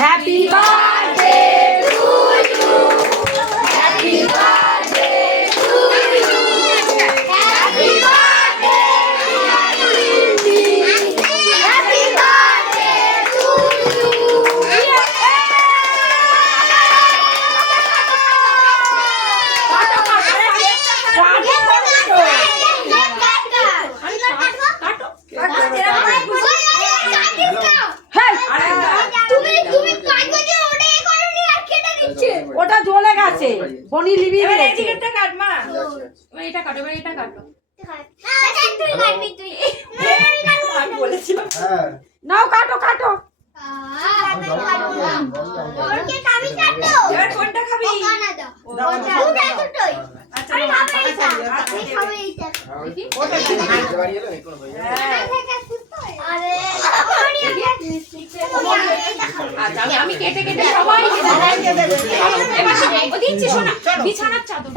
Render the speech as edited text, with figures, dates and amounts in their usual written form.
Happy birthday to you, happy birthday to you, happy birthday happy birthday to you. ওটা জ্বলে গেছে, বনি লিবি গেছে। এটা কাট মা, এটা কাটো, এটা কাটো। আমি বলেছিলাম নাও কাটো কাটো। এবার কোনটা খাবি? আমি কেটে কেটে সবাই দিচ্ছি, শোনা বিছানার চাদর।